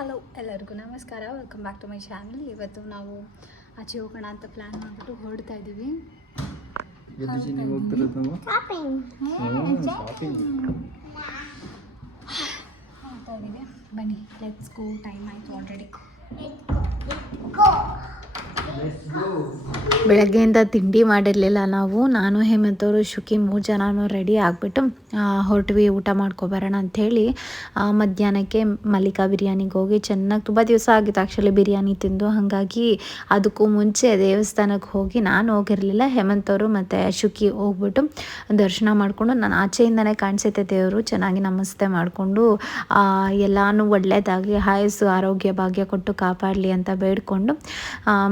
Hello ಎಲ್ಲರಿಗೂ ನಮಸ್ಕಾರ, welcome back to my channel. ಇವತ್ತು ನಾವು ಆಚೆ ಹೋಗೋಣ ಅಂತ ಪ್ಲ್ಯಾನ್ ಮಾಡಿಬಿಟ್ಟು ಹೊರಡ್ತಾ ಇದ್ದೀವಿ. ಬನ್ನಿ, ಲೆಟ್ಸ್ ಗೋ. ಟೈಮ್ ಆಯಿತು ಆಲ್ರೆಡಿ. ಬೆಳಗ್ಗೆಯಿಂದ ತಿಂಡಿ ಮಾಡಿರಲಿಲ್ಲ ನಾನು ಹೇಮಂತ್ ಅವರು ಶುಕಿ 3 ಜನನೂ ರೆಡಿ ಆಗಿಬಿಟ್ಟು ಹೊರಟ್ವಿ ಊಟ ಮಾಡ್ಕೊಬರೋಣ ಅಂಥೇಳಿ. ಮಧ್ಯಾಹ್ನಕ್ಕೆ ಮಲ್ಲಿಕಾ ಬಿರಿಯಾನಿಗೆ ಹೋಗಿ ಚೆನ್ನಾಗಿ ತುಂಬ ದಿವಸ ಆಗಿತ್ತು ಆ್ಯಕ್ಚುಲಿ ಬಿರಿಯಾನಿ ತಿಂದು. ಹಾಗಾಗಿ ಅದಕ್ಕೂ ಮುಂಚೆ ದೇವಸ್ಥಾನಕ್ಕೆ ಹೋಗಿ ನಾನು ಹೋಗಿರಲಿಲ್ಲ, ಹೇಮಂತ್ ಅವರು ಮತ್ತು ಶುಕಿ ಹೋಗ್ಬಿಟ್ಟು ದರ್ಶನ ಮಾಡಿಕೊಂಡು, ನಾನು ಆಚೆಯಿಂದನೇ ಕಾಣಿಸುತ್ತೆ ದೇವರು, ಚೆನ್ನಾಗಿ ನಮಸ್ತೆ ಮಾಡಿಕೊಂಡು ಎಲ್ಲನೂ ಒಳ್ಳೆಯದಾಗಿ ಆಯಸ್ಸು ಆರೋಗ್ಯ ಭಾಗ್ಯ ಕೊಟ್ಟು ಕಾಪಾಡಲಿ ಅಂತ ಬೇಡಿಕೊಂಡು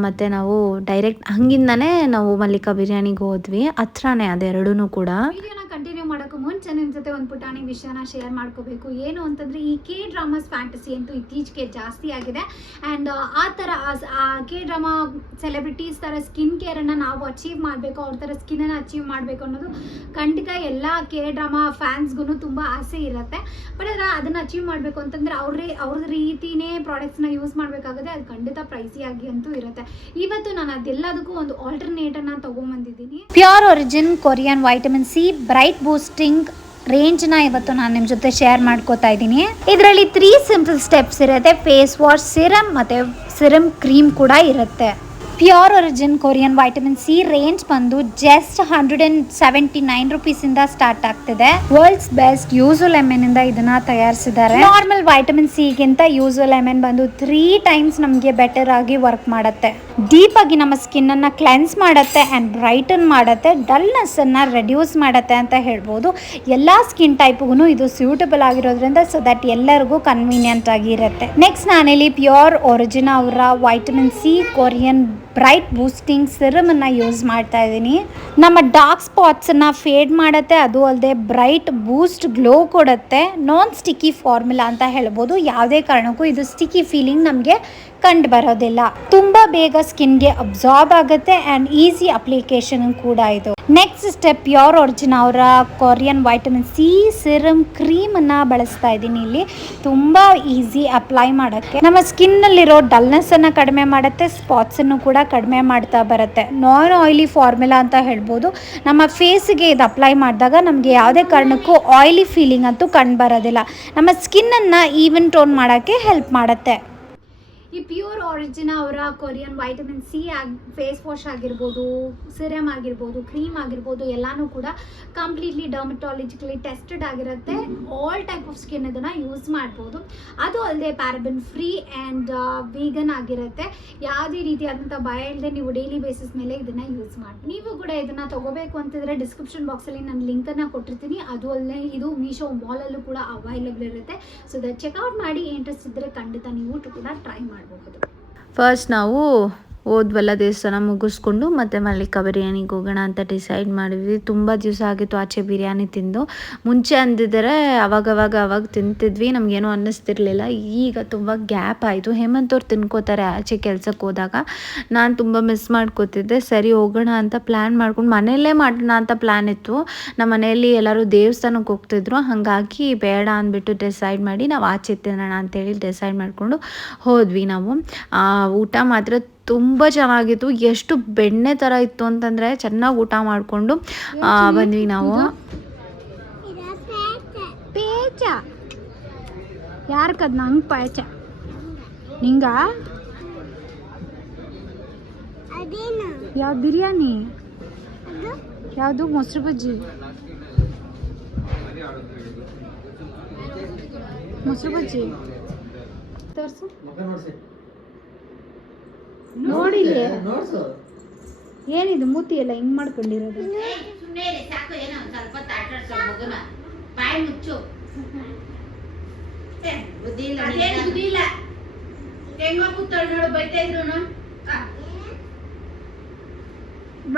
ಮತ್ತು ನಾವು ಡೈರೆಕ್ಟ್ ಹಂಗಿಂದನೇ ನಾವು ಮಲ್ಲಿಕಾ ಬಿರಿಯಾನಿಗೆ ಹೋದ್ವಿ. ಹತ್ರನೇ ಅದೆರಡೂ ಕೂಡ. ವಿಡಿಯೋನ ಕಂಟಿನ್ಯೂ ಮಾಡೋಕ್ಕೂ ಮುಂಚೆ ನಿಮ್ಮ ಜೊತೆ ಒಂದು ಪುಟಾಣಿ ವಿಷಯನ ಶೇರ್ ಮಾಡ್ಕೋಬೇಕು. ಏನು ಅಂತಂದರೆ, ಈ ಕೆ ಡ್ರಾಮಾಸ್ ಫ್ಯಾಂಟಸಿ ಅಂತೂ ಇತ್ತೀಚೆಗೆ ಜಾಸ್ತಿ ಆಗಿದೆ. ಆ್ಯಂಡ್ ಆ ಥರ ಕೆ ಡ್ರಾಮಾ ಸೆಲೆಬ್ರಿಟೀಸ್ ಥರ ಸ್ಕಿನ್ ಕೇರನ್ನು ನಾವು ಅಚೀವ್ ಮಾಡಬೇಕು, ಅವ್ರ ಥರ ಸ್ಕಿನ್ನನ್ನು ಅಚೀವ್ ಮಾಡಬೇಕು ಅನ್ನೋದು ಖಂಡಿತ ಎಲ್ಲ ಕೆ ಡ್ರಾಮಾ ಫ್ಯಾನ್ಸ್ಗೂ ತುಂಬ ಆಸೆ ಇರುತ್ತೆ. ಬಟ್ ಅದನ್ನು ಅಚೀವ್ ಮಾಡಬೇಕು ಅಂತಂದರೆ ಅವ್ರ ರೀತಿಯೇ ಪ್ರಾಡಕ್ಟ್ಸ್ನ ಯೂಸ್ ಮಾಡಬೇಕಾಗುತ್ತೆ. ಅದು ಖಂಡಿತ ಪ್ರೈಸಿಯಾಗಿ ಅಂತೂ ಇರುತ್ತೆ. ಇವತ್ತು ನಾನು ಅದೆಲ್ಲದಕ್ಕೂ ಒಂದು ಆಲ್ಟರ್ನೇಟನ್ನು ತೊಗೊಂಬಂದಿದ್ದೀನಿ. Pure origin Korean vitamin C bright boosting ರೇಂಜ್ನ ಇವತ್ತು ನಾನು ನಿಮ್ಮ ಜೊತೆ ಶೇರ್ ಮಾಡ್ಕೋತಾ ಇದ್ದೀನಿ. ಇದರಲ್ಲಿ 3 ಸಿಂಪಲ್ ಸ್ಟೆಪ್ಸ್ ಇರುತ್ತೆ. ಫೇಸ್ ವಾಶ್, ಸಿರಮ್ ಮತ್ತು ಸಿರಮ್ ಕ್ರೀಮ್ ಕೂಡ ಇರುತ್ತೆ. Pure origin Korean vitamin C range ಬಂದು ಜಸ್ಟ್ 179 ರುಪೀಸಿಂದ ಸ್ಟಾರ್ಟ್ ಆಗ್ತಿದೆ. ವರ್ಲ್ಡ್ಸ್ ಬೆಸ್ಟ್ ಯೂಸು ಲೆಮನ್ ಇಂದ ಇದನ್ನ ತಯಾರಿಸಿದ್ದಾರೆ. ನಾರ್ಮಲ್ ವೈಟಮಿನ್ ಸಿಗಿಂತ ಯೂಸು ಲೆಮನ್ ಬಂದು 3 ಟೈಮ್ಸ್ ನಮಗೆ ಬೆಟರ್ ಆಗಿ ವರ್ಕ್ ಮಾಡುತ್ತೆ. ಡೀಪ್ ಆಗಿ ನಮ್ಮ ಸ್ಕಿನ್ ಅನ್ನ ಕ್ಲೆನ್ಸ್ ಮಾಡುತ್ತೆ ಅಂಡ್ ಬ್ರೈಟನ್ ಮಾಡುತ್ತೆ, ಡಲ್ನೆಸ್ ಅನ್ನ ರೆಡ್ಯೂಸ್ ಮಾಡುತ್ತೆ ಅಂತ ಹೇಳ್ಬೋದು. ಎಲ್ಲಾ ಸ್ಕಿನ್ ಟೈಪ್ಗೂ ಇದು ಸೂಟಬಲ್ ಆಗಿರೋದ್ರಿಂದ ಸೊ ದಟ್ ಎಲ್ಲರಿಗೂ ಕನ್ವೀನಿಯಂಟ್ ಆಗಿ ಇರುತ್ತೆ. ನೆಕ್ಸ್ಟ್ ನಾನಿಲ್ಲಿ ಪ್ಯೂರ್ ಒರಿಜಿನ್ ಅವರ vitamin C Korean bright boosting serum ಅನ್ನ ಯೂಸ್ ಮಾಡ್ತಾ ಇದ್ದೀನಿ. ನಮ್ಮ ಡಾರ್ಕ್ ಸ್ಪಾಟ್ಸ್ ಅನ್ನ ಫೇಡ್ ಮಾಡುತ್ತೆ, ಅದು ಅಲ್ಲದೆ ಬ್ರೈಟ್ ಬೂಸ್ಟ್ ಗ್ಲೋ ಕೊಡುತ್ತೆ. ನಾನ್ ಸ್ಟಿಕ್ಕಿ ಫಾರ್ಮುಲಾ ಅಂತ ಹೇಳ್ಬೋದು. ಯಾವುದೇ ಕಾರಣಕ್ಕೂ ಇದು ಸ್ಟಿಕ್ಕಿ ಫೀಲಿಂಗ್ ನಮಗೆ ಕಂಡು ಬರೋದಿಲ್ಲ. ತುಂಬಾ ಬೇಗ ಸ್ಕಿನ್ಗೆ ಅಬ್ಸಾರ್ಬ್ ಆಗುತ್ತೆ ಆ್ಯಂಡ್ ಈಸಿ ಅಪ್ಲಿಕೇಶನ್ ಕೂಡ ಇದು. ನೆಕ್ಸ್ಟ್ ಸ್ಟೆಪ್, ಪ್ಯೂರ್ ಒರಿಜಿನ್ ಅವರ Korean vitamin C serum cream ಅನ್ನ ಬಳಸ್ತಾ ಇದ್ದೀನಿ. ಇಲ್ಲಿ ತುಂಬಾ ಈಸಿ ಅಪ್ಲೈ ಮಾಡೋಕ್ಕೆ. ನಮ್ಮ ಸ್ಕಿನ್ ನಲ್ಲಿರೋ ಡಲ್ನೆಸ್ ಅನ್ನ ಕಡಿಮೆ ಮಾಡುತ್ತೆ, ಸ್ಪಾಟ್ಸ್ ಅನ್ನು ಕೂಡ ಕಡಿಮೆ ಮಾಡ್ತಾ ಬರುತ್ತೆ. ನಾನ್ ಆಯಿಲಿ ಫಾರ್ಮುಲಾ ಅಂತ ಹೇಳ್ಬೋದು. ನಮ್ಮ ಫೇಸ್ಗೆ ಇದು ಅಪ್ಲೈ ಮಾಡಿದಾಗ ನಮಗೆ ಯಾವುದೇ ಕಾರಣಕ್ಕೂ ಆಯಿಲಿ ಫೀಲಿಂಗ್ ಅಂತೂ ಕಂಡು ಬರೋದಿಲ್ಲ. ನಮ್ಮ ಸ್ಕಿನ್ನನ್ನು ಈವನ್ ಟೋನ್ ಮಾಡೋಕ್ಕೆ ಹೆಲ್ಪ್ ಮಾಡುತ್ತೆ. ಈ ಪ್ಯೂರ್ ಒರಿಜಿನ್ ಅವರ Korean vitamin C face wash ಆಗಿರ್ಬೋದು, ಸಿರಮ್ ಆಗಿರ್ಬೋದು, ಕ್ರೀಮ್ ಆಗಿರ್ಬೋದು, ಎಲ್ಲನೂ ಕೂಡ ಕಂಪ್ಲೀಟ್ಲಿ ಡರ್ಮಟಾಲಜಿಕಲಿ ಟೆಸ್ಟೆಡ್ ಆಗಿರುತ್ತೆ. ಆಲ್ ಟೈಪ್ ಆಫ್ ಸ್ಕಿನ್ ಇದನ್ನು ಯೂಸ್ ಮಾಡ್ಬೋದು. ಅದು ಅಲ್ಲದೆ ಪ್ಯಾರಾಬೆನ್ ಫ್ರೀ ಆ್ಯಂಡ್ ವೀಗನ್ ಆಗಿರುತ್ತೆ. ಯಾವುದೇ ರೀತಿಯಾದಂಥ ಭಯ ಇಲ್ಲದೆ ನೀವು ಡೈಲಿ ಬೇಸಿಸ್ ಮೇಲೆ ಇದನ್ನು ಯೂಸ್ ಮಾಡಿ. ನೀವು ಕೂಡ ಇದನ್ನು ತೊಗೋಬೇಕು ಅಂತಂದರೆ ಡಿಸ್ಕ್ರಿಪ್ಷನ್ ಬಾಕ್ಸಲ್ಲಿ ನಾನು ಲಿಂಕನ್ನು ಕೊಟ್ಟಿರ್ತೀನಿ. ಅದು ಅಲ್ಲದೆ ಇದು ಮೀಶೋ ಮಾಲಲ್ಲೂ ಕೂಡ ಅವೈಲೇಬಲ್ ಇರುತ್ತೆ. ಸೊ ದಟ್ ಚೆಕ್ಔಟ್ ಮಾಡಿ. ಇಂಟ್ರೆಸ್ಟ್ ಇದ್ದರೆ ಖಂಡಿತ ನೀವು ಕೂಡ ಟ್ರೈ ಮಾಡಬಹುದು. ಫಸ್ಟ್ ನಾವು ಹೋದ್ವಲ್ಲ ದೇವಸ್ಥಾನ ಮುಗಿಸ್ಕೊಂಡು ಮತ್ತೆ ಮಲ್ಲಿಕಾ ಬಿರಿಯಾನಿಗೆ ಹೋಗೋಣ ಅಂತ ಡಿಸೈಡ್ ಮಾಡಿದ್ವಿ. ತುಂಬ ದಿವಸ ಆಗಿತ್ತು ಆಚೆ ಬಿರಿಯಾನಿ ತಿಂದು. ಮುಂಚೆ ಅಂದಿದ್ದರೆ ಅವಾಗ ತಿಂತಿದ್ವಿ, ನಮಗೇನೋ ಅನ್ನಿಸ್ತಿರ್ಲಿಲ್ಲ. ಈಗ ತುಂಬ ಗ್ಯಾಪ್ ಆಯಿತು. ಹೇಮಂತ್ ಅವ್ರು ತಿನ್ಕೋತಾರೆ ಆಚೆ ಕೆಲಸಕ್ಕೆ ಹೋದಾಗ. ನಾನು ತುಂಬ ಮಿಸ್ ಮಾಡ್ಕೋತಿದ್ದೆ. ಸರಿ ಹೋಗೋಣ ಅಂತ ಪ್ಲ್ಯಾನ್ ಮಾಡ್ಕೊಂಡು ಮನೆಯಲ್ಲೇ ಮಾಡೋಣ ಅಂತ ಪ್ಲ್ಯಾನ್ ಇತ್ತು. ನಮ್ಮ ಮನೆಯಲ್ಲಿ ಎಲ್ಲರೂ ದೇವಸ್ಥಾನಕ್ಕೆ ಹೋಗ್ತಿದ್ರು, ಹಾಗಾಗಿ ಬೇಡ ಅಂದ್ಬಿಟ್ಟು ಡಿಸೈಡ್ ಮಾಡಿ ನಾವು ಆಚೆ ತಿನ್ನೋಣ ಅಂತೇಳಿ ಡಿಸೈಡ್ ಮಾಡಿಕೊಂಡು ಹೋದ್ವಿ. ನಾವು ಊಟ ಮಾತ್ರ ತುಂಬ ಚೆನ್ನಾಗಿತ್ತು. ಎಷ್ಟು ಬೆಣ್ಣೆ ಥರ ಇತ್ತು ಅಂತಂದರೆ ಚೆನ್ನಾಗಿ ಊಟ ಮಾಡಿಕೊಂಡು ಬಂದ್ವಿ ನಾವು. ಪೇಚ ಯಾರ್ಕದ್ ನಂಗೆ ಪೇಚ ನಿಂಗ ಯಾವ್ದು ಬಿರಿಯಾನಿ, ಯಾವುದು ಮೊಸರು ಬಜ್ಜಿ, ತೋರಿಸು ನೋಡಿ. ಏನಿದು ಮೂತಿ ಎಲ್ಲ ಹಿಂಗ್ ಮಾಡ್ಕೊಂಡಿರೋದು?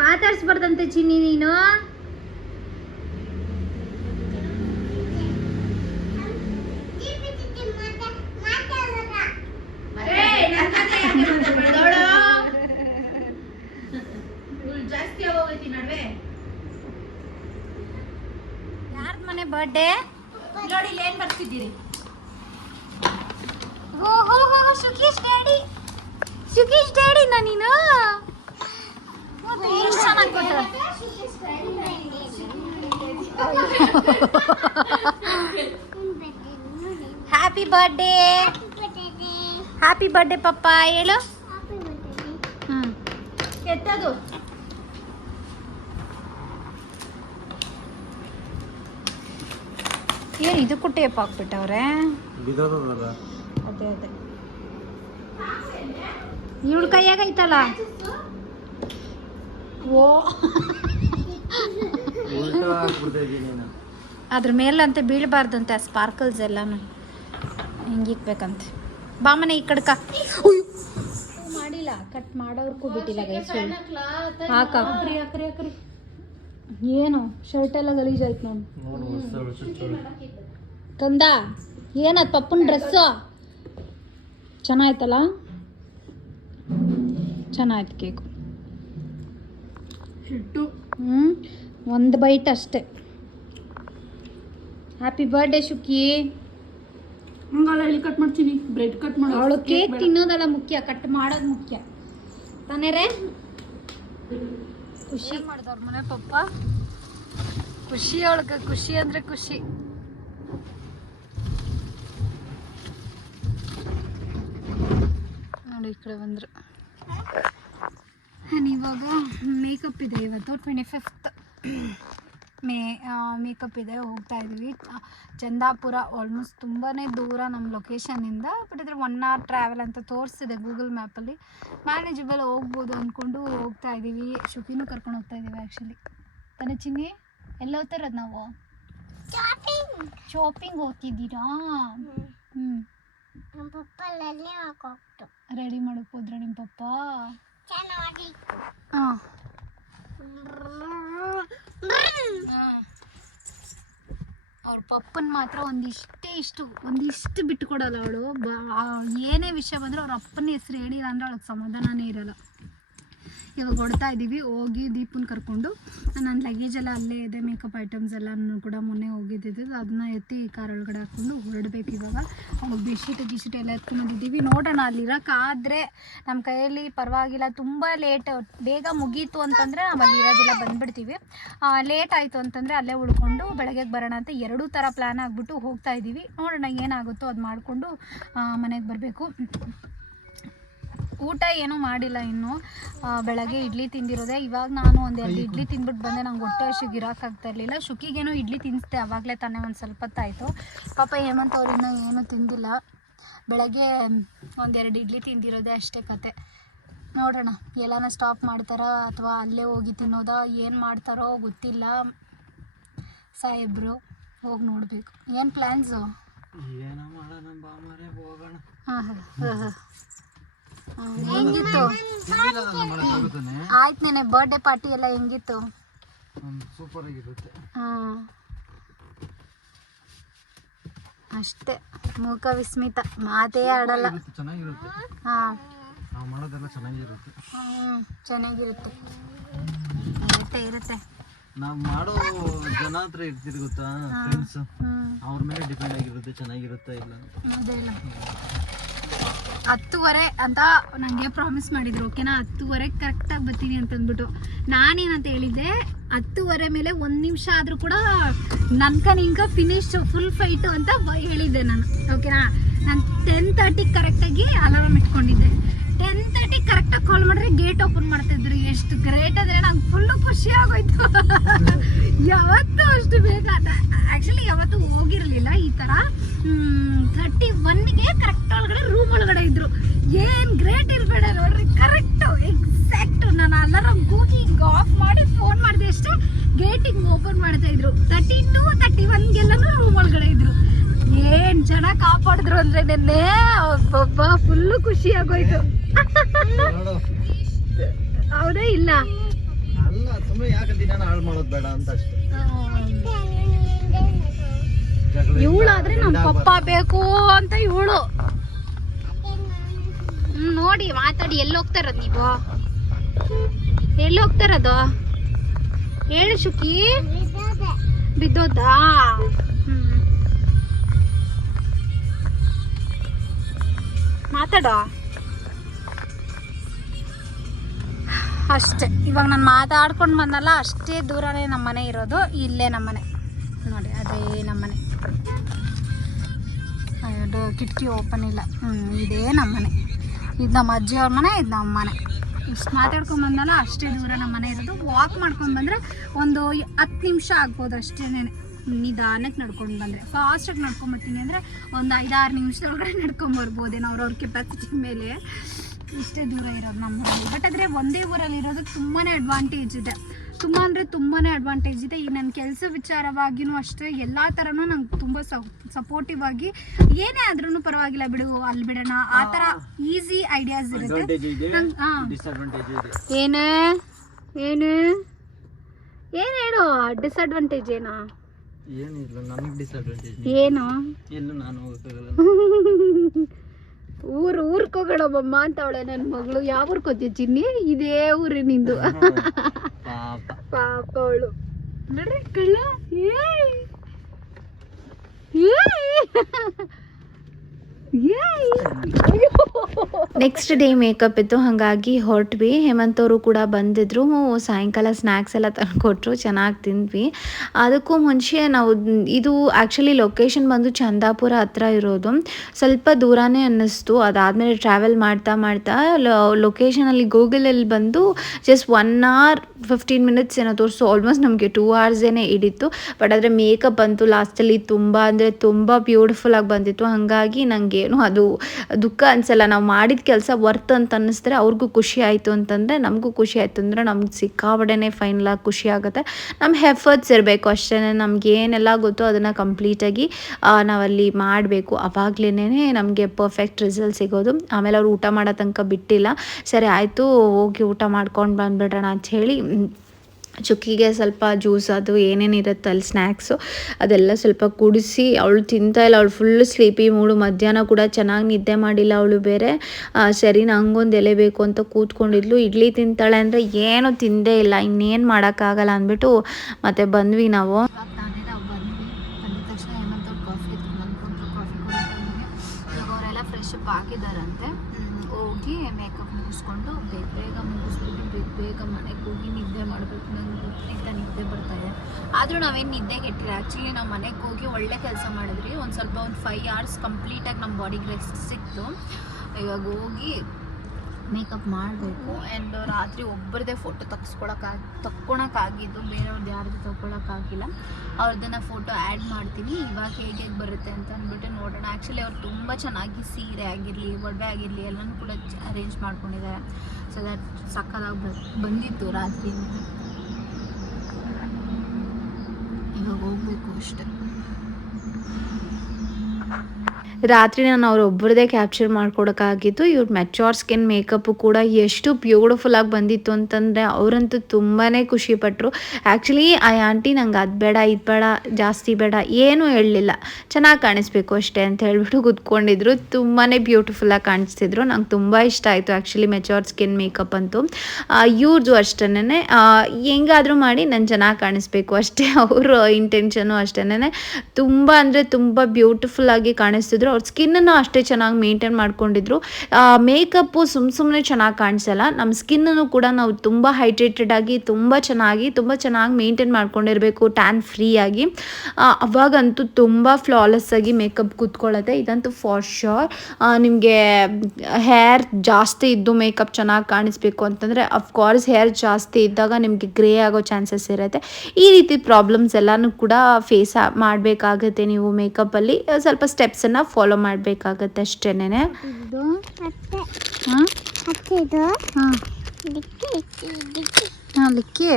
ಮಾತಾಡ್ಸ್ಬಾರ್ದಂತೆ ಚಿನ್ನಿ ನೀನು. ಯಾರ್ದ ಮನೆ ಬರ್ಡೇ ನೋಡಿ, ಏನ್ ಬರ್ತಿದ್ದೀರಿ? ಶುಕೇಶ್ ಡ್ಯಾಡಿ, ಶುಕೇಶ್ ಡ್ಯಾಡಿನ ನೀನು? ಎಷ್ಟು ಚೆನ್ನಾಗಿ ಕೊಟ್ಟ. ಹ್ಯಾಪಿ ಬರ್ಡೇ, ಹ್ಯಾಪಿ ಬರ್ಡೇ ಪಪ್ಪ ಹೇಳು. ಎತ್ತದು ಏನು ಇದಕ್ಕೂ ಟೇಪ್ ಹಾಕ್ಬಿಟ್ಟವ್ರೆ. ಅದೇ ಅದೇ ಇವಳು ಕೈಯಾಗ ಐತಲ್ಲ. ಓ ಅದ್ರ ಮೇಲಂತೆ ಬೀಳಬಾರ್ದಂತೆ ಆ ಸ್ಪಾರ್ಕಲ್ಸ್ ಎಲ್ಲಾನು ಹಿಂಗಿಕ್ಬೇಕಂತೆ. ಬಾಮನೆ ಈ ಕಡ್ಕ ಮಾಡಿಲ್ಲ, ಕಟ್ ಮಾಡೋರ್ಗೂ ಬಿಟ್ಟಿಲ್ಲ ಗೈಸ್. ಹಾಕ ಏನು ಶರ್ಟ್ ಎಲ್ಲ ಗಲೀಜಾಯ್ತು ನೋಡಿ. ಕಂದ ಏನದು ಪಪ್ಪನ ಡ್ರೆಸ್ಸು ಚೆನ್ನಾಯ್ತಲ್ಲ, ಚೆನ್ನಾಯ್ತು ಕೇಕು. ಒಂದು ಬೈಟ್ ಅಷ್ಟೇ. Happy birthday ಶುಕಿ. ಕಟ್ ಮಾಡ್ತೀನಿ, ಬ್ರೆಡ್ ಕಟ್ ಮಾಡಿ. ಅವಳು ಕೇಕ್ ತಿನ್ನೋದಲ್ಲ ಮುಖ್ಯ, ಕಟ್ ಮಾಡೋದು ಮುಖ್ಯ ತಾನೇ ರೇ. ಖುಷಿ ಮಾಡಿದವ್ರ ಮನೆ ಪಪ್ಪ, ಖುಷಿ ಅವಳಿಗೆ, ಖುಷಿ ಅಂದ್ರೆ ಖುಷಿ. ನೋಡಿ ಈ ಕಡೆ ಬಂದ್ರು. ಇವಾಗ ಮೇಕಪ್ ಇದೆ, ಇವತ್ತು 25th ಮೇ ಮೇಕಪ್ ಇದೆ. ಹೋಗ್ತಾ ಇದ್ದೀವಿ ಚಂದಾಪುರ. ಆಲ್ಮೋಸ್ಟ್ ತುಂಬಾ ದೂರ ನಮ್ಮ ಲೊಕೇಶನಿಂದ, ಬಟ್ ಇದ್ರೆ 1 hour ಟ್ರಾವೆಲ್ ಅಂತ ತೋರಿಸ್ತಿದೆ ಗೂಗಲ್ ಮ್ಯಾಪಲ್ಲಿ. ಮ್ಯಾನೇಜಬಲ್ ಹೋಗ್ಬೋದು ಅಂದ್ಕೊಂಡು ಹೋಗ್ತಾ ಇದ್ದೀವಿ. ಶುಕಿನೂ ಕರ್ಕೊಂಡು ಹೋಗ್ತಾ ಇದ್ದೀವಿ ಆ್ಯಕ್ಚುಲಿ. ತಾನೇ ಚಿನ್ನಿ? ಎಲ್ಲ ಹೋಗ್ತಾರದು ನಾವು ಶಾಪಿಂಗ್ ಹೋಗ್ತಿದ್ದೀರಾ? ರೆಡಿ ಮಾಡಕ್ಕೆ ಹೋದ್ರ ನಿಮ್ಮ ಪಪ್ಪ? ಹಾಂ ಅವ್ರ ಪಪ್ಪನ ಮಾತ್ರ ಒಂದಿಷ್ಟು ಬಿಟ್ಟು ಕೊಡಲ್ಲ ಅವಳು. ಏನೇ ವಿಷಯ ಬಂದರೆ ಅವ್ರ ಅಪ್ಪನ ಹೆಸರು ಹೇಳಿಲ್ಲ ಅಂದರೆ ಅವಳಿಗೆ ಸಮಾಧಾನನೇ ಇರಲ್ಲ. ಇವಾಗ ಹೊಡ್ತಾ ಇದ್ದೀವಿ. ಹೋಗಿ ದೀಪನ ಕರ್ಕೊಂಡು, ನನ್ನ ಲಗೇಜೆಲ್ಲ ಅಲ್ಲೇ ಇದೆ, ಮೇಕಪ್ ಐಟಮ್ಸ್ ಎಲ್ಲನೂ ಕೂಡ ಮೊನ್ನೆ ಹೋಗಿದ್ದಿದ್ದು, ಅದನ್ನ ಎತ್ತಿ ಕಾರ್ ಒಳಗಡೆ ಹಾಕ್ಕೊಂಡು ಹೊರಡ್ಬೇಕು. ಇವಾಗ ಹೋಗಿ ಬೆಡ್ಶೀಟ್ ಎಲ್ಲ ಎತ್ಕೊಂಡ್ಬಂದಿದ್ದೀವಿ. ನೋಡೋಣ, ಅಲ್ಲಿರೋಕ್ಕಾದರೆ ನಮ್ಮ ಕೈಯಲ್ಲಿ ಪರವಾಗಿಲ್ಲ. ತುಂಬ ಲೇಟ್, ಬೇಗ ಮುಗೀತು ಅಂತಂದರೆ ನಾವು ಅಲ್ಲಿ ಇರೋದಿಲ್ಲ, ಬಂದುಬಿಡ್ತೀವಿ. ಲೇಟ್ ಆಯಿತು ಅಂತಂದರೆ ಅಲ್ಲೇ ಉಳ್ಕೊಂಡು ಬೆಳಗ್ಗೆಗೆ ಬರೋಣ ಅಂತ 2 ಥರ ಪ್ಲ್ಯಾನ್ ಆಗಿಬಿಟ್ಟು ಹೋಗ್ತಾ ಇದ್ದೀವಿ. ನೋಡೋಣ ಏನಾಗುತ್ತೋ ಅದು ಮಾಡಿಕೊಂಡು ಮನೆಗೆ ಬರಬೇಕು. ಊಟ ಏನೂ ಮಾಡಿಲ್ಲ ಇನ್ನು. ಬೆಳಗ್ಗೆ ಇಡ್ಲಿ ತಿಂದಿರೋದೆ. ಇವಾಗ ನಾನು 1-2 ಇಡ್ಲಿ ತಿಂದ್ಬಿಟ್ಟು ಬಂದೆ. ನಂಗೆ ಹೊಟ್ಟೆ ಹಸಿಗೆ ಇರೋಕ್ಕಾಗ್ತಾ ಇರಲಿಲ್ಲ. ಶುಕಿಗೇನೋ ಇಡ್ಲಿ ತಿನ್ನಿಸ್ದೆ, ಆವಾಗಲೇ ತಾನೇ ಒಂದು ಸ್ವಲ್ಪ ಹೊತ್ತಾಯಿತು. ಪಾಪ ಹೇಮಂತ್ ಅವ್ರು ಇನ್ನೂ ಏನೂ ತಿಂದಿಲ್ಲ. ಬೆಳಗ್ಗೆ 1-2 ಇಡ್ಲಿ ತಿಂದಿರೋದೆ ಅಷ್ಟೇ ಕತೆ. ನೋಡೋಣ ಎಲ್ಲಾನ ಸ್ಟಾಪ್ ಮಾಡ್ತಾರಾ ಅಥವಾ ಅಲ್ಲೇ ಹೋಗಿ ತಿನ್ನೋದಾ, ಏನು ಮಾಡ್ತಾರೋ ಗೊತ್ತಿಲ್ಲ ಸಾಹೇಬ್ರು. ಹೋಗಿ ನೋಡಬೇಕು. ಏನು ಪ್ಲ್ಯಾನ್ಸು? ಹಾಂ ಹಾಂ ಹೆಂಗಿತ್ತು? ಆಯ್ತು, ನೆನೆ ಬರ್ಡೇ ಪಾರ್ಟಿ ಎಲ್ಲ ಹೆಂಗಿತ್ತು? ಸೂಪರ್ ಆಗಿರುತ್ತೆ. ಹಾಂ ಅಷ್ಟೇ, ಮೂಕ ವಿಸ್ಮಿತ, ಮಾತೇ ಆಡಲ್ಲ. ಚೆನ್ನಾಗಿರುತ್ತೆ. ಹಾಂ ನಾವು ಮಾಡೋದೆಲ್ಲ ಚೆನ್ನಾಗಿರುತ್ತೆ. ಚೆನ್ನಾಗಿರುತ್ತೆ, ಇರುತ್ತೆ. ನಾವು ಮಾಡೋ ಜನ ಹತ್ರ ಇರ್ತೀರಿ ಗೊತ್ತಾ, ಫ್ರೆಂಡ್ಸ್, ಅವ್ರ ಮೇಲೆ ಡಿಪೆಂಡ್ ಆಗಿರುತ್ತೆ ಚೆನ್ನಾಗಿರುತ್ತೆ ಇಲ್ಲ. ಅದೇಲ್ಲ 10:15 ಅಂತ ನನಗೆ ಪ್ರಾಮಿಸ್ ಮಾಡಿದ್ರು. ಓಕೆನಾ, 10:15 ಕರೆಕ್ಟಾಗಿ ಬರ್ತೀನಿ ಅಂತಂದ್ಬಿಟ್ಟು. ನಾನೇನಂತ ಹೇಳಿದ್ದೆ, 10:15 ಮೇಲೆ 1 ನಿಮಿಷ ಆದರೂ ಕೂಡ ನಿಂಕ ಫಿನಿಶ್ ಫುಲ್ ಫೈಟು ಅಂತ ಹೇಳಿದ್ದೆ ನಾನು. ಓಕೆನಾ, ನಾನು 10:30 ಕರೆಕ್ಟಾಗಿ ಅಲಾರಾಮ್ ಇಟ್ಕೊಂಡಿದ್ದೆ. 10:30 ಕರೆಕ್ಟಾಗಿ ಕಾಲ್ ಮಾಡಿದ್ರೆ ಗೇಟ್ ಓಪನ್ ಮಾಡ್ತಿದ್ರು. ಎಷ್ಟು ಗ್ರೇಟ್ ಅಂದರೆ ನಂಗೆ ಫುಲ್ಲು ಖುಷಿ ಆಗೋಯ್ತು. ಯಾವತ್ತೂ ಅಷ್ಟು ಬೇಗ, ಆ್ಯಕ್ಚುಲಿ ಯಾವತ್ತೂ ಹೋಗಿರಲಿಲ್ಲ ಈ ಥರ. 31ಗೆ ಕರೆಕ್ಟ್ ಒಳಗಡೆ ರೂಮ್ ಒಳಗಡೆ ಇದ್ರು. ಏನು ಗ್ರೇಟ್ ಇರಬೇಡ ನೋಡ್ರಿ, ಕರೆಕ್ಟು ಎಕ್ಸಾಕ್ಟು. ನಾನು ಅಲಾರಾಮ್ ಕೂಗಿ ಹಿಂಗೆ ಆಫ್ ಮಾಡಿ ಫೋನ್ ಮಾಡಿದೆ ಅಷ್ಟೇ, ಗೇಟಿಗೆ ಓಪನ್ ಮಾಡ್ತಾಯಿದ್ರು. 32, 31ಗೆಲ್ಲನೂ ರೂಮ್ ಒಳಗಡೆ ಇದ್ರು. ಏನು ಚೆನ್ನಾಗಿ ಕಾಪಾಡಿದ್ರು ಅಂದರೆ ನೆನ್ನೆ ಒಬ್ಬೊಬ್ಬ ಫುಲ್ಲು ಖುಷಿ ಆಗೋಯ್ತು. ಹೌದೇ ಇಲ್ಲ ಅಲ್ಲ, ಸುಮ್ಮನೆ ಯಾಕೆ ದಿನ ಹಾಳು ಮಾಡೋದು ಬೇಡ ಅಂತ ಅಷ್ಟೇ. ಇವಳಾದ್ರೆ ನಮ್ಮ ಪಪ್ಪ ಬೇಕು ಅಂತ ಇವಳು ನೋಡಿ ಮಾತಾಡಿ. ಎಲ್ಲಿ ಹೋಗ್ತಾ ಇರೋದು ನೀವು? ಎಲ್ಲಿ ಹೋಗ್ತಾ ಇರೋದು ಹೇಳು ಶುಕಿ? ಬಿದ್ದೋದಾ? ಮಾತಾಡೋ ಅಷ್ಟೇ. ಇವಾಗ ನಾನು ಮಾತಾಡ್ಕೊಂಡು ಬಂದಲ್ಲ, ಅಷ್ಟೇ ದೂರನೇ ನಮ್ಮ ಮನೆ ಇರೋದು. ಇಲ್ಲೇ ನಮ್ಮ ಮನೆ ನೋಡಿ, ಅದೇ ನಮ್ಮ ಮನೆ. ಕಿಟಕಿ ಓಪನ್ ಇಲ್ಲ. ಇದೇ ನಮ್ಮ ಮನೆ. ಇದು ನಮ್ಮ ಅಜ್ಜಿಯವ್ರ ಮನೆ, ಇದು ನಮ್ಮ ಮನೆ. ಇಷ್ಟು ಮಾತಾಡ್ಕೊಂಡು ಬಂದಲ್ಲ, ಅಷ್ಟೇ ದೂರ ನಮ್ಮ ಮನೆ ಇರೋದು. ವಾಕ್ ಮಾಡ್ಕೊಂಡು ಬಂದರೆ ಒಂದು 10 ನಿಮಿಷ ಆಗ್ಬೋದು ಅಷ್ಟೇನೆ. ನಿಧಾನಕ್ಕೆ ನಡ್ಕೊಂಡು ಬಂದರೆ, ಫಾಸ್ಟಾಗಿ ನಡ್ಕೊಂಡ್ಬರ್ತೀನಿ ಅಂದರೆ ಒಂದು 5-6 ನಿಮಿಷದೊಳಗಡೆ ನಡ್ಕೊಂಬರ್ಬೋದೇನೋ ಅವ್ರವ್ರ ಕೆಪಾಸಿಟಿ ಮೇಲೆ. ಇಷ್ಟೇ ದೂರ ಇರೋದು ನಮ್ಮ ಊರಲ್ಲಿ. ಬಟ್ ಆದರೆ ಒಂದೇ ಊರಲ್ಲಿ ಇರೋದಕ್ಕೆ ತುಂಬಾ ಅಡ್ವಾಂಟೇಜ್ ಇದೆ. ತುಂಬ ಅಂದರೆ ತುಂಬಾ ಅಡ್ವಾಂಟೇಜ್ ಇದೆ. ಈ ನನ್ನ ಕೆಲಸ ವಿಚಾರವಾಗಿಯೂ ಅಷ್ಟೇ, ಎಲ್ಲ ಥರನೂ ನಂಗೆ ತುಂಬ ಸಪೋರ್ಟಿವ್ ಆಗಿ, ಏನೇ ಆದ್ರೂ ಪರವಾಗಿಲ್ಲ ಬಿಡು, ಅಲ್ಲಿ ಬಿಡೋಣ, ಆ ಥರ ಈಸಿ ಐಡಿಯಾಸ್ ಇರುತ್ತೆ. ಏನು ಏನು ಏನು ಹೇಳು, ಡಿಸ್ಅಡ್ವಾಂಟೇಜ್ ಏನೋ? ಏನಿಲ್ಲ, ನನಗೆ ಡಿಸ್ಅಡ್ವಾಂಟೇಜ್ ಏನು? ಎಲ್ಲೂ ನಾನು ಹೋಗಕ್ಕಾಗಲ್ಲ. ಊರ್ಗೆ ಹೋಗೋಣಮ್ಮ ಅಂತವಳೆ ನನ್ನ ಮಗಳು. ಯಾವ ಊರ್ಗೆ ಹೋಗ್ತೀಯ ಚಿನ್ನಿ? ಇದೇ ಊರು ನಿಂದು. ಪಾಪ ಅವಳು ನೋಡ್ರಿ ಕಳ್ಳ. ನೆಕ್ಸ್ಟ್ ಡೇ ಮೇಕಪ್ ಇತ್ತು, ಹಾಗಾಗಿ ಹೊರಟ್ವಿ. ಹೇಮಂತ್ ಅವರು ಕೂಡ ಬಂದಿದ್ರು. ಸಾಯಂಕಾಲ ಸ್ನ್ಯಾಕ್ಸ್ ಎಲ್ಲ ತಂದುಕೊಟ್ರು, ಚೆನ್ನಾಗಿ ತಿಂದ್ವಿ. ಅದಕ್ಕೂ ಮುಂಚೆ ನಾವು ಇದು ಆ್ಯಕ್ಚುಲಿ ಲೊಕೇಶನ್ ಬಂದು ಚಂದಾಪುರ ಹತ್ರ ಇರೋದು, ಸ್ವಲ್ಪ ದೂರನೇ ಅನ್ನಿಸ್ತು. ಅದಾದಮೇಲೆ ಟ್ರಾವೆಲ್ ಮಾಡ್ತಾ ಮಾಡ್ತಾ ಲೊಕೇಶನಲ್ಲಿ ಗೂಗಲಲ್ಲಿ ಬಂದು ಜಸ್ಟ್ 1 hour 15 minutes ಏನೋ ತೋರಿಸ್ತು. ಆಲ್ಮೋಸ್ಟ್ ನಮಗೆ 2 hours ಹಿಡಿತು. ಬಟ್ ಆದರೆ ಮೇಕಪ್ ಅಂತೂ ಲಾಸ್ಟಲ್ಲಿ ತುಂಬ ಅಂದರೆ ತುಂಬ ಬ್ಯೂಟಿಫುಲ್ಲಾಗಿ ಬಂದಿತ್ತು. ಹಾಗಾಗಿ ನನಗೇನು ಅದು ದುಃಖ ಅನಿಸಲ್ಲ. ನಾವು ಮಾಡಿದ ಕೆಲಸ ವರ್ತ್ ಅಂತ ಅನ್ನಿಸಿದ್ರೆ ಅವ್ರಿಗೂ ಖುಷಿ ಆಯಿತು ಅಂತಂದರೆ ನಮಗೂ ಖುಷಿ ಆಯಿತು ಅಂದರೆ ನಮ್ಗೆ ಸಿಕ್ಕಾಬಡೆನೇ ಫೈನಲಾಗಿ ಖುಷಿ ಆಗುತ್ತೆ. ನಮ್ಮ ಎಫರ್ಟ್ಸ್ ಇರಬೇಕು ಅಷ್ಟೇ. ನಮ್ಗೆ ಏನೆಲ್ಲ ಗೊತ್ತೋ ಅದನ್ನು ಕಂಪ್ಲೀಟಾಗಿ ನಾವಲ್ಲಿ ಮಾಡಬೇಕು. ಆವಾಗಲೇ ನಮಗೆ ಪರ್ಫೆಕ್ಟ್ ರಿಸಲ್ಟ್ ಸಿಗೋದು. ಆಮೇಲೆ ಅವ್ರು ಊಟ ಮಾಡೋ ತನಕ ಬಿಟ್ಟಿಲ್ಲ. ಸರಿ ಆಯಿತು, ಹೋಗಿ ಊಟ ಮಾಡ್ಕೊಂಡು ಬಂದುಬಿಡೋಣ ಅಂಥೇಳಿ ಚುಕ್ಕಿಗೆ ಸ್ವಲ್ಪ ಜ್ಯೂಸ್ ಅದು ಏನೇನಿರುತ್ತೆ ಅಲ್ಲಿ ಸ್ನ್ಯಾಕ್ಸು ಅದೆಲ್ಲ ಸ್ವಲ್ಪ ಕುಡಿಸಿ, ಅವಳು ತಿಂತಾಯಿಲ್ಲ. ಅವಳು ಫುಲ್ ಸ್ಲೀಪಿ ಮೂಡು. ಮಧ್ಯಾಹ್ನ ಕೂಡ ಚೆನ್ನಾಗಿ ನಿದ್ದೆ ಮಾಡಿಲ್ಲ ಅವಳು ಬೇರೆ. ಸರಿ ನಂಗೊಂದು ಎಲೆ ಬೇಕು ಅಂತ ಕೂತ್ಕೊಂಡಿದ್ಲು. ಇಡ್ಲಿ ತಿಂತಾಳೆ ಅಂದರೆ ಏನೂ ತಿಂದೇ ಇಲ್ಲ. ಇನ್ನೇನು ಮಾಡೋಕ್ಕಾಗಲ್ಲ ಅಂದ್ಬಿಟ್ಟು ಮತ್ತೆ ಬಂದ್ವಿ ನಾವು. ಅವರೆಲ್ಲ ಫ್ರೆಶ್ ಅಪ್ ಆಗಿದ್ದಾರಂತೆ. ಹೋಗಿ ಮೇಕಪ್ ಮುಗಿಸ್ಕೊಂಡು ಬೇಗ ಮುಗಿಸ್ಬಿಟ್ಟು ಬೇಗ ಮನೆಗೆ ಹೋಗಿ ನಿದ್ದೆ ಮಾಡಬೇಕು. ನಂಗೆ ಗೊತ್ತಿದ್ದ ನಿದ್ದೆ ಬರ್ತಾಯಿದೆ. ಆದರೂ ನಾವೇನು ನಿದ್ದೆಗೆ ಇಟ್ಟಿಲ್ಲ. ಆ್ಯಕ್ಚುಲಿ ನಾವು ಮನೆಗೆ ಹೋಗಿ ಒಳ್ಳೆ ಕೆಲಸ ಮಾಡಿದ್ರಿ. ಒಂದು ಸ್ವಲ್ಪ ಒಂದು 5 hours ಕಂಪ್ಲೀಟಾಗಿ ನಮ್ಮ ಬಾಡಿಗೆ ರೆಸ್ಟ್ ಸಿಕ್ತು. ಇವಾಗ ಹೋಗಿ ಮೇಕಪ್ ಮಾಡಬೇಕು. ಆ್ಯಂಡ್ ರಾತ್ರಿ ಒಬ್ಬರದೇ ಫೋಟೋ ತಕ್ಕೊಳಕ್ಕಾಗಿದ್ದು, ಬೇರೆಯವ್ರದ್ದು ಯಾರ್ದು ತೊಗೊಳಕ್ಕಾಗಿಲ್ಲ. ಅವ್ರದ್ದನ್ನು ಫೋಟೋ ಆ್ಯಡ್ ಮಾಡ್ತೀನಿ. ಇವಾಗ ಹೇಗೆ ಬರುತ್ತೆ ಅಂತ ಅಂದ್ಬಿಟ್ಟು ನೋಡೋಣ. ಆ್ಯಕ್ಚುಲಿ ಅವ್ರು ತುಂಬ ಚೆನ್ನಾಗಿ ಸೀರೆ ಆಗಿರಲಿ, ಒಡವೆ ಆಗಿರಲಿ ಎಲ್ಲನೂ ಕೂಡ ಅರೇಂಜ್ ಮಾಡ್ಕೊಂಡಿದ್ದಾರೆ. ಸೊ ದಟ್ ಸಕ್ಕದಾಗಿ ಬಂದಿತ್ತು ರಾತ್ರಿ. ಇವಾಗ ಹೋಗ್ಬೇಕು ಅಷ್ಟೆ. ರಾತ್ರಿ ನಾನು ಅವರೊಬ್ಬರದೇ ಕ್ಯಾಪ್ಚರ್ ಮಾಡ್ಕೊಡೋಕ್ಕಾಗಿತ್ತು. ಇವ್ರ ಮೆಚೂರ್ ಸ್ಕಿನ್ ಮೇಕಪ್ಪು ಕೂಡ ಎಷ್ಟು ಬ್ಯೂಟಿಫುಲ್ಲಾಗಿ ಬಂದಿತ್ತು ಅಂತಂದರೆ ಅವರಂತೂ ತುಂಬಾ ಖುಷಿಪಟ್ಟರು. ಆ್ಯಕ್ಚುಲಿ ಆ ಆಂಟಿ ನಂಗೆ ಅದು ಬೇಡ ಇದು ಬೇಡ ಜಾಸ್ತಿ ಬೇಡ ಏನೂ ಹೇಳಲಿಲ್ಲ, ಚೆನ್ನಾಗಿ ಕಾಣಿಸ್ಬೇಕು ಅಷ್ಟೇ ಅಂತ ಹೇಳ್ಬಿಟ್ಟು ಕೂತ್ಕೊಂಡಿದ್ರು. ತುಂಬಾ ಬ್ಯೂಟಿಫುಲ್ಲಾಗಿ ಕಾಣಿಸ್ತಿದ್ರು. ನಂಗೆ ತುಂಬ ಇಷ್ಟ ಆಯಿತು ಆ್ಯಕ್ಚುಲಿ ಮೆಚೂರ್ ಸ್ಕಿನ್ ಮೇಕಪ್ ಅಂತೂ. ಇವ್ರದ್ದು ಅಷ್ಟೇ ಹೆಂಗಾದರೂ ಮಾಡಿ ನಾನು ಚೆನ್ನಾಗಿ ಕಾಣಿಸ್ಬೇಕು ಅಷ್ಟೇ ಅವ್ರ ಇಂಟೆನ್ಷನು ಅಷ್ಟೇ. ತುಂಬ ಅಂದರೆ ತುಂಬ ಬ್ಯೂಟಿಫುಲ್ಲಾಗಿ ಕಾಣಿಸ್ತಿದ್ರು. ಅವ್ರ ಸ್ಕಿನ್ನನ್ನು ಅಷ್ಟೇ ಚೆನ್ನಾಗಿ ಮೇಂಟೈನ್ ಮಾಡ್ಕೊಂಡಿದ್ರು. ಮೇಕಪ್ಪು ಸುಮ್ಮನೆ ಚೆನ್ನಾಗಿ ಕಾಣಿಸಲ್ಲ. ನಮ್ಮ ಸ್ಕಿನ್ನನ್ನು ಕೂಡ ನಾವು ತುಂಬ ಹೈಡ್ರೇಟೆಡ್ ಆಗಿ ತುಂಬ ಚೆನ್ನಾಗಿ ಮೇಂಟೈನ್ ಮಾಡ್ಕೊಂಡಿರಬೇಕು, ಟ್ಯಾನ್ ಫ್ರೀ ಆಗಿ. ಅವಾಗಂತೂ ತುಂಬ ಫ್ಲಾಲೆಸ್ ಆಗಿ ಮೇಕಪ್ ಕೂತ್ಕೊಳ್ಳುತ್ತೆ. ಇದಂತೂ ಫಾರ್ ಶ್ಯೂರ್. ನಿಮಗೆ ಹೇರ್ ಜಾಸ್ತಿ ಇದ್ದು ಮೇಕಪ್ ಚೆನ್ನಾಗಿ ಕಾಣಿಸ್ಬೇಕು ಅಂತಂದರೆ ಅಫ್ಕೋರ್ಸ್ ಹೇರ್ ಜಾಸ್ತಿ ಇದ್ದಾಗ ನಿಮಗೆ ಗ್ರೇ ಆಗೋ ಚಾನ್ಸಸ್ ಇರುತ್ತೆ. ಈ ರೀತಿ ಪ್ರಾಬ್ಲಮ್ಸ್ ಎಲ್ಲನೂ ಕೂಡ ಫೇಸ್ ಮಾಡಬೇಕಾಗುತ್ತೆ. ನೀವು ಮೇಕಪ್ಪಲ್ಲಿ ಸ್ವಲ್ಪ ಸ್ಟೆಪ್ಸನ್ನು ಫಾಲೋ ಮಾಡಬೇಕಾಗತ್ತೆ ಅಷ್ಟೇನೆ. ಅಲ್ಲಿಕ್ಕೆ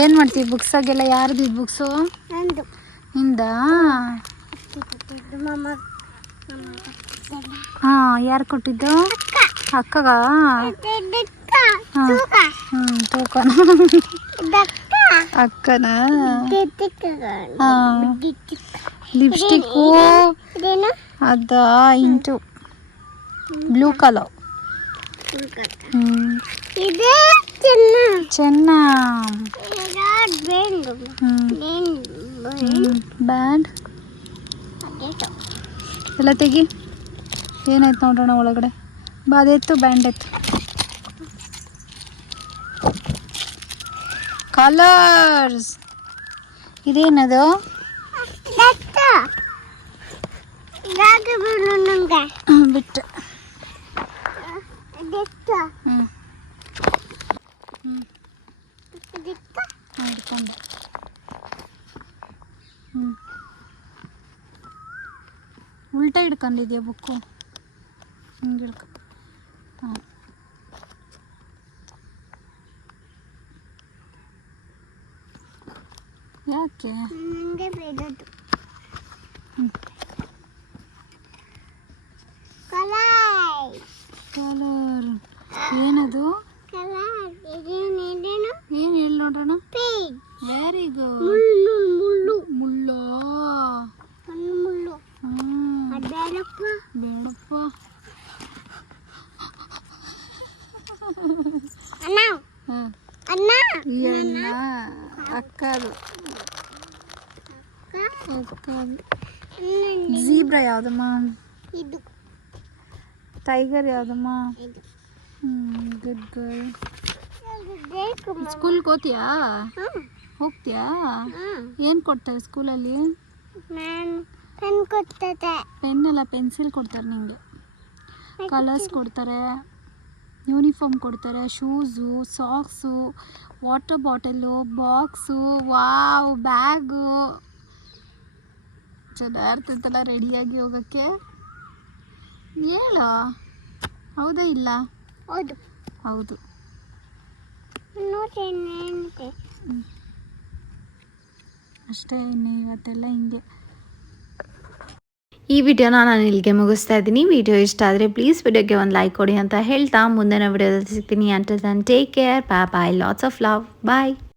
ಏನು ಮಾಡ್ತೀವಿ? ಬುಕ್ಸಾಗೆಲ್ಲ ಯಾರ್ದು ಇದು ಬುಕ್ಸು? ಇಂದ ಹಾಂ, ಯಾರು ಕೊಟ್ಟಿದ್ದು? ಅಕ್ಕಗ? ತೂಕನ ಅಕ್ಕನ? ಲಿಪ್ಸ್ಟಿಕ್ಕು ಅದ ಇಂಟು ಬ್ಲೂ ಕಲರ್. ಚೆನ್ನ ಬ್ಯಾಂಡ್ ಎಲ್ಲ ತೆಗಿ. ಏನಾಯ್ತು ನೋಡೋಣ ಒಳಗಡೆ. ಬಾ ಅದೆತ್ತು ಬ್ಯಾಂಡ್ ಎತ್ತು. ಕಲರ್ಸ್. ಇದೇನದು? ಬಿಟ್ಟು ಹಿಡ್ಕೊಂಡು. ಉಲ್ಟಾ ಹಿಡ್ಕೊಂಡಿದ್ಯಾ ಬುಕ್ಕು? ಹಿಂಗೆ ಹಿಡ್ಕೊ. ಹಾಂ, ಯಾಕೆ? ಕಲರ್ ಏನದು? ಏನು ಹೇಳಿ ನೋಡೋಣ. Very good. ಮುಳ್ಳು. ಬೇಡಪ್ಪ. ಅಣ್ಣ ಅಕ್ಕದು. ಜೀಬ್ರಾ ಯಾವುದಮ್ಮ? ಟೈಗರ್ ಯಾವುದಮ್ಮ? Good girl. ಸ್ಕೂಲ್ಗೆ ಹೋಗ್ತೀಯಾ? ಹೋಗ್ತೀಯಾ? ಏನು ಕೊಡ್ತಾರೆ ಸ್ಕೂಲಲ್ಲಿ? ಪೆನ್ ಅಲ್ಲ, ಪೆನ್ಸಿಲ್ ಕೊಡ್ತಾರೆ ನಿಮಗೆ. ಕಲರ್ಸ್ ಕೊಡ್ತಾರೆ, ಯೂನಿಫಾರ್ಮ್ ಕೊಡ್ತಾರೆ, shoes, socks, water bottle, box, wow, bag. ಚೆನ್ನಾಗಿರ್ತೈತಲ್ಲ ರೆಡಿಯಾಗಿ ಹೋಗೋಕ್ಕೆ. ಹೇಳು, ಹೌದಾ ಇಲ್ಲ? ಹೌದು. ಅಷ್ಟೇ, ಇನ್ನು ಇವತ್ತೆಲ್ಲ ಹಿಂಗೆ. ಈ ವಿಡಿಯೋನ ನಾನು ಇಲ್ಲಿಗೆ ಮುಗಿಸ್ತಾ ಇದ್ದೀನಿ. ವಿಡಿಯೋ ಇಷ್ಟ ಆದರೆ ಪ್ಲೀಸ್ ವಿಡಿಯೋಗೆ ಒಂದು ಲೈಕ್ ಕೊಡಿ ಅಂತ ಹೇಳ್ತಾ ಮುಂದಿನ ವಿಡಿಯೋದಲ್ಲಿ ಸಿಗ್ತೀನಿ. Until then take care, bye bye, lots of love, bye.